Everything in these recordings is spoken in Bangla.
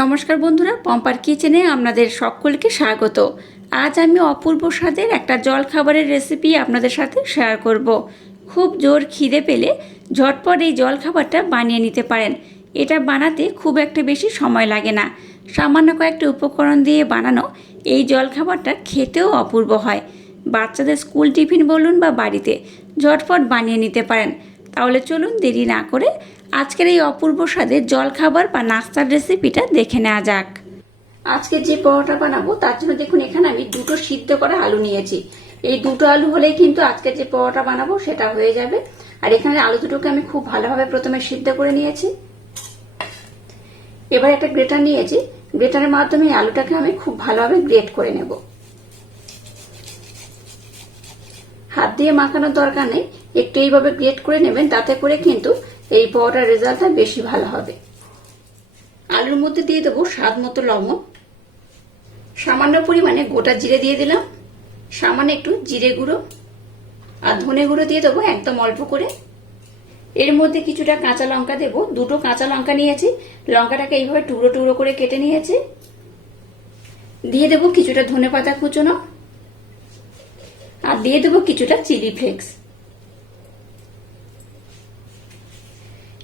নমস্কার বন্ধুরা, পম্পার কিচেনে আপনাদের সকলকে স্বাগত। আজ আমি অপূর্ব স্বাদের একটা জল খাবারের রেসিপি আপনাদের সাথে শেয়ার করব। খুব জোর খিদে পেলে ঝটপট এই জল খাবারটা বানিয়ে নিতে পারেন। এটা বানাতে খুব একটা বেশি সময় লাগে না। সামান্য কয়েকটা উপকরণ দিয়ে বানানো এই জল খাবারটা খেতেও অপূর্ব হয়। বাচ্চাদের স্কুল টিফিন বলুন বা বাড়িতে ঝটপট বানিয়ে নিতে পারেন। তাহলে চলুন দেরি না করে আজকের এই অপূর্ব স্বাদের জলখাবার বা নাস্তার রেসিপিটা দেখে নেওয়া যাক। আজকে যে পরোটা বানাবো, তার জন্য দেখুন, এখানে আমি দুটো সিদ্ধ করা আলু নিয়েছি। এই দুটো আলু হলেই কিন্তু আজকে যে পরোটা বানাবো, সেটা হয়ে যাবে। আর এখানে আলু দুটোকে আমি খুব ভালোভাবে প্রথমে সিদ্ধ করে নিয়েছি। এবার একটা গ্রেটার নিয়েছি। গ্রেটারের মাধ্যমে আলুটাকে আমি খুব ভালোভাবে গ্রেট করে নেব। হাত দিয়ে মাখানোর দরকার নেই। একটু এইভাবে গ্রেট করে নেবেন, তাতে করে কিন্তু এই পরোটার রেজাল্টটা বেশি ভালো হবে। আলুর মধ্যে দিয়ে দেবো স্বাদ মতো লবণ। সামান্য পরিমাণে গোটা জিরে দিয়ে দিলাম। সামান্য একটু জিরে গুঁড়ো আর ধনে গুঁড়ো দিয়ে দেবো একদম অল্প করে। এর মধ্যে কিছুটা কাঁচা লঙ্কা দেবো। দুটো কাঁচা লঙ্কা নিয়েছি। লঙ্কাটাকে এইভাবে টুকরো টুকরো করে কেটে নিয়েছি। দিয়ে দেবো কিছুটা ধনে পাতা কুচোনো। আর দিয়ে দেবো কিছুটা চিলি ফ্লেক্স।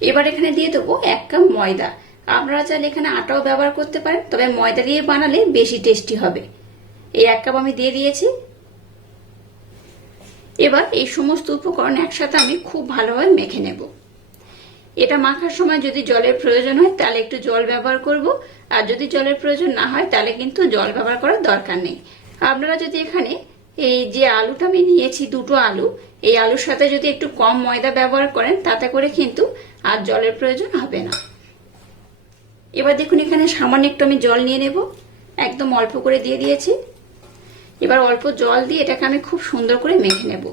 এবার এখানে দিয়ে দেবো এক কাপ ময়দা। আপনারা চাইলে এখানে আটাও ব্যবহার করতে পারেন, তবে ময়দা দিয়ে বানালে বেশি টেস্টি হবে। এই এক কাপ আমি দিয়ে দিয়েছি। এবার এই সমস্ত উপকরণ একসাথে আমি খুব ভালোভাবে মেখে নেব। এটা মাখার সময় যদি জলের প্রয়োজন হয়, তাহলে একটু জল ব্যবহার করব। আর যদি জলের প্রয়োজন না হয়, তাহলে কিন্তু জল ব্যবহার করার দরকার নেই। আপনারা যদি এখানে এই যে আলুটা আমি নিয়েছি, দুটো আলু এই আলুর সাথে যদি একটু কম ময়দা ব্যবহার করেন, তাতে করে কিন্তু আর জলের প্রয়োজন হবে না। এবার দেখুন, এখানে সামান্য একটু আমি জল নিয়ে নেব। একদম অল্প করে দিয়ে দিয়েছি। এবার অল্প জল দিয়ে এটাকে আমি খুব সুন্দর করে মেখে নেব।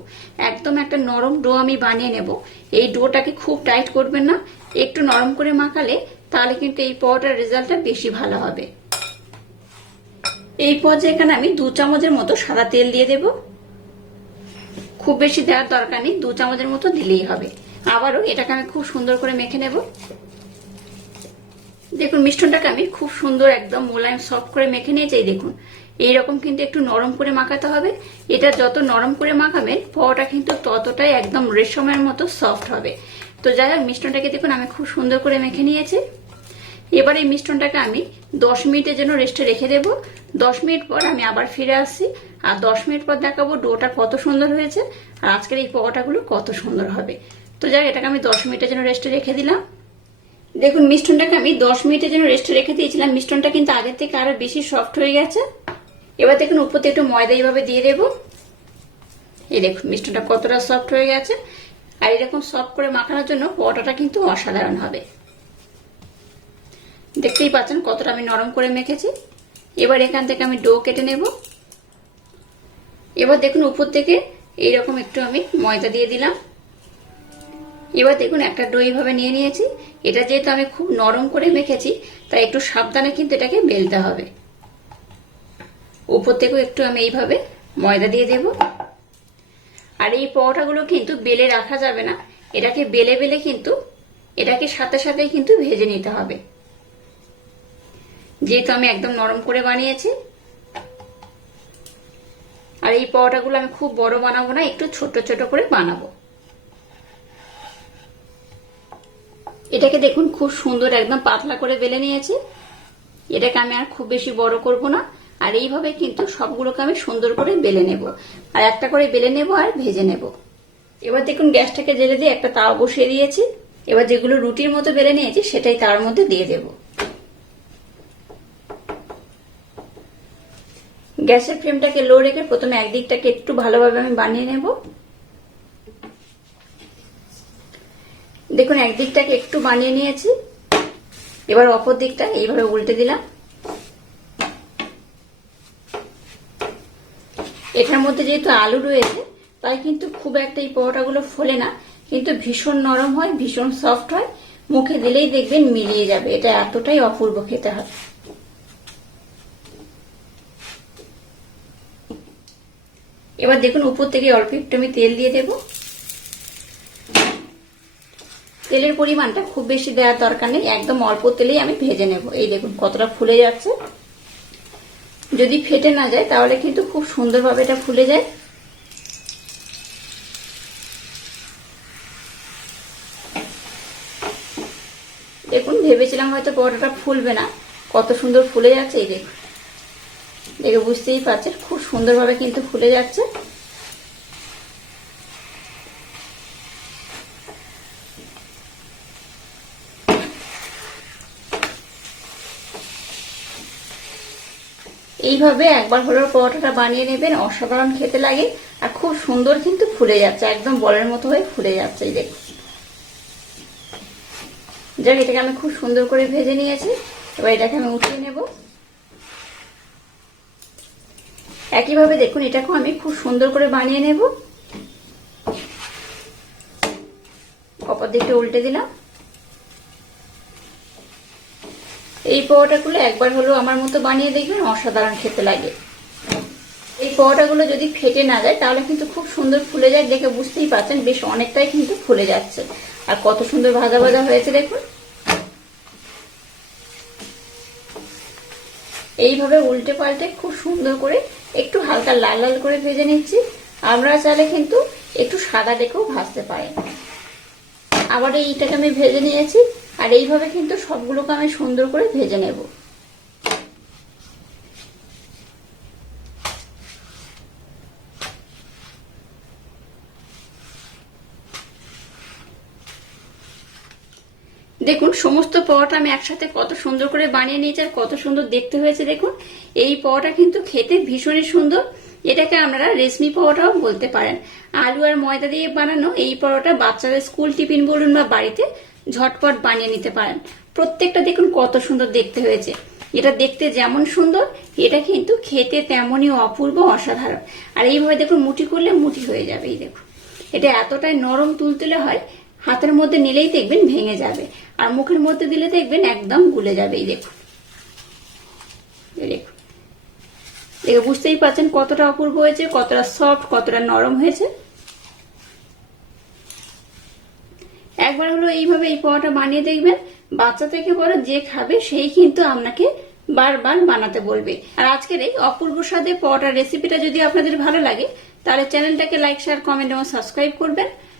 একদম একটা নরম ডো আমি বানিয়ে নেব। এই ডোটাকে খুব টাইট করবেন না। একটু নরম করে মাখালে তাহলে কিন্তু এই পরোটার রেজাল্টটা বেশি ভালো হবে। এই পর্যায়ে এখানে আমি দু চামচের মতো সাদা তেল দিয়ে দেব। খুব বেশি দেওয়ার দরকার নেই, দু চামচের মতো দিলেই হবে। আবারও এটাকে আমি খুব সুন্দর করে মেখে নেব। দেখুন মিষ্টনটাকে আমি খুব সুন্দর একদম মোলায়েম সফট করে মেখে নিয়েছি দেখুন। এইরকম কিন্তু একটু নরম করে মাখাতে হবে। এটা যত নরম করে মাখাবেন পরোটা কিন্তু ততটাই একদম রেশমের মতো সফট হবে। তো যাই হোক মিষ্টনটাকে দেখুন, আমি খুব সুন্দর করে মেখে নিয়েছি। এবার এই মিষ্টনটাকে আমি দশ মিনিটের জন্য রেস্টে রেখে দেবো। দশ মিনিট পর আমি আবার ফিরে আসছি। আর দশ মিনিট পর দেখাবো ডোটা কত সুন্দর হয়েছে আর আজকের এই পরোটাগুলো কত সুন্দর হবে। তো যাই এটাকে আমি দশ মিনিটের জন্য রেস্টে রেখে দিলাম। দেখুন মিষ্টনটাকে আমি দশ মিনিটের জন্য রেস্টে রেখে দিয়েছিলাম। মিষ্টনটা কিন্তু আগের থেকে আরও বেশি সফট হয়ে গেছে। এবার দেখুন উপরতে একটু ময়দা এইভাবে দিয়ে দেব। এই দেখুন মিষ্টনটা কতটা সফট হয়ে গেছে। আর এরকম সফট করে মাখানোর জন্য পরোটাটা কিন্তু অসাধারণ হবে। দেখতেই পাচ্ছেন কতটা আমি নরম করে মেখেছি। এবার এখান থেকে আমি ডো কেটে নেব। এবার দেখুন উপর থেকে এইরকম একটু আমি ময়দা দিয়ে দিলাম। এবার দেখুন একটা ডো এইভাবে নিয়ে নিয়েছি। এটা যেহেতু আমি খুব নরম করে মেখেছি, তাই একটু সাবধানে কিন্তু এটাকে বেলতে হবে। উপর থেকেও একটু আমি এইভাবে ময়দা দিয়ে দেব। আর এই পরোটাগুলো কিন্তু বেলে রাখা যাবে না। এটাকে বেলে বেলে কিন্তু এটাকে সাথে সাথে কিন্তু ভেজে নিতে হবে। যেহেতু আমি একদম নরম করে বানিয়েছি। আর এই পরোটাগুলো আমি খুব বড় বানাবো না, একটু ছোট ছোট করে বানাবো। এটাকে দেখুন, খুব সুন্দর একদম পাতলা করে বেলে নিয়েছি। এটাকে আমি আর খুব বেশি বড় করব না, আর এইভাবে কিন্তু সবগুলোকে আমি সুন্দর করে বেলে নেব। আর একটা করে বেলে নেব আর ভেজে নেব। এবার দেখুন, গ্যাসটাকে জেলে দিয়ে একটা তাওয়া বসিয়ে দিয়েছি। এবার যেগুলো রুটির মতো বেলে নিয়েছি, সেটাই তার মধ্যে দিয়ে দেব। গ্যাসের ফ্লেমটাকে লো রেখে প্রথমে একদিকটাকে একটু ভালোভাবে আমি বানিয়ে নেব। দেখুন, একদিকটাকে একটু বানিয়ে নিয়েছি। এবার অপর দিকটা এইভাবে উল্টে দিলাম। এটার মধ্যে যেহেতু আলু রয়েছে, তাই কিন্তু খুব একটা এই পরোটাগুলো ফোলে না। কিন্তু ভীষণ নরম হয়, ভীষণ সফট হয়। মুখে দিলেই দেখবেন মিলিয়ে যাবে। এটা এতটাই অপূর্ব খেতে হয়। এবার দেখুন উপর থেকে অল্প একটু আমি তেল দিয়ে দেব। তেলের পরিমাণটা খুব বেশি দেওয়ার দরকার নেই, একদম অল্প তেলেই আমি ভেজে নেব। এই দেখুন কতটা ফুলে যাচ্ছে। যদি ফেটে না যায়, তাহলে কিন্তু খুব সুন্দরভাবে এটা ফুলে যায়। দেখুন, ভেবেছিলাম হয়তো পরোটাটা ফুলবে না। কত সুন্দর ফুলে যাচ্ছে, এই দেখুন। দেখে বুঝতেই পারছেন, খুব সুন্দরভাবে কিন্তু ফুলে যাচ্ছে। এইভাবে একবার হলেও পরোটাটা বানিয়ে নেবেন, অসাধারণ খেতে লাগে, আর খুব সুন্দর কিন্তু ফুলে যাচ্ছে, একদম বলের মতো হয়ে ফুলে যাচ্ছে, এই দেখুন। যাক, এটাকে আমি খুব সুন্দর করে ভেজে নিয়েছি, এবার এটাকে আমি উঠিয়ে নেব। একইভাবে দেখুন, এটাকেও আমি খুব সুন্দর করে বানিয়ে নেব। অপর দিকটা উল্টে দিলাম। এই পরোটাগুলো একবার হলেও আমার মতো বানিয়ে দেখবেন, অসাধারণ খেতে লাগে। এই পরোটাগুলো যদি ফেটে না যায়, তাহলে কিন্তু খুব সুন্দর ফুলে যায়। দেখে বুঝতেই পারছেন, বেশ অনেকটাই কিন্তু ফুলে যাচ্ছে। আর কত সুন্দর ভাজা ভাজা হয়েছে দেখুন। এইভাবে উল্টে পাল্টে খুব সুন্দর করে একটু হালকা লাল লাল করে ভেজে নিচ্ছি। আমরা চাইলে কিন্তু একটু সাদা ডেকেও ভাজতে পারেন। আবার এইটাকে আমি ভেজে নিয়েছি। আর এইভাবে কিন্তু সবগুলোকে আমি সুন্দর করে ভেজে নেব। দেখুন, সমস্ত পরোটা আমি একসাথে কত সুন্দর করে বানিয়ে নিয়েছি আর কত সুন্দর দেখতে হয়েছে, দেখুন। এই পরোটা কিন্তু খেতে ভীষণই সুন্দর। এটাকে আপনারা রেশমি পরোটাও বলতে পারেন। আলু আর ময়দা দিয়ে বানানো এই পরোটা বাচ্চাদের স্কুল টিফিন বলুন বা বাড়িতে ঝটপট বানিয়ে নিতে পারেন। প্রত্যেকটা দেখুন কত সুন্দর দেখতে হয়েছে। এটা দেখতে যেমন সুন্দর, এটা কিন্তু খেতে তেমনই অপূর্ব অসাধারণ। আর এইভাবে দেখুন, মুঠি করলে মুঠি হয়ে যাবে, এই দেখুন। এটা এতটাই নরম তুলতুলে হয় হাতের মধ্যে নিলেই দেখবেন ভেঙে যাবে। আর মুখের মধ্যে দিলে দেখবেন একদম গুলে যাবে, এই দেখুন। দেখুন। দেখে বুঝতেই পারছেন কতটা অপূর্ব হয়েছে, কতটা সফট কতটা নরম হয়েছে। একবার হলো এইভাবে এই পরোটা বানিয়ে দেখবেন, বাচ্চা থেকে বড় যে খাবে সেই কিন্তু আপনাকে বারবার বানাতে বলবে। আর আজকের এই অপূর্ব স্বাদে পরোটার রেসিপিটা যদি আপনাদের ভালো লাগে, তাহলে চ্যানেলটাকে লাইক শেয়ার কমেন্ট এবং সাবস্ক্রাইব করবেন।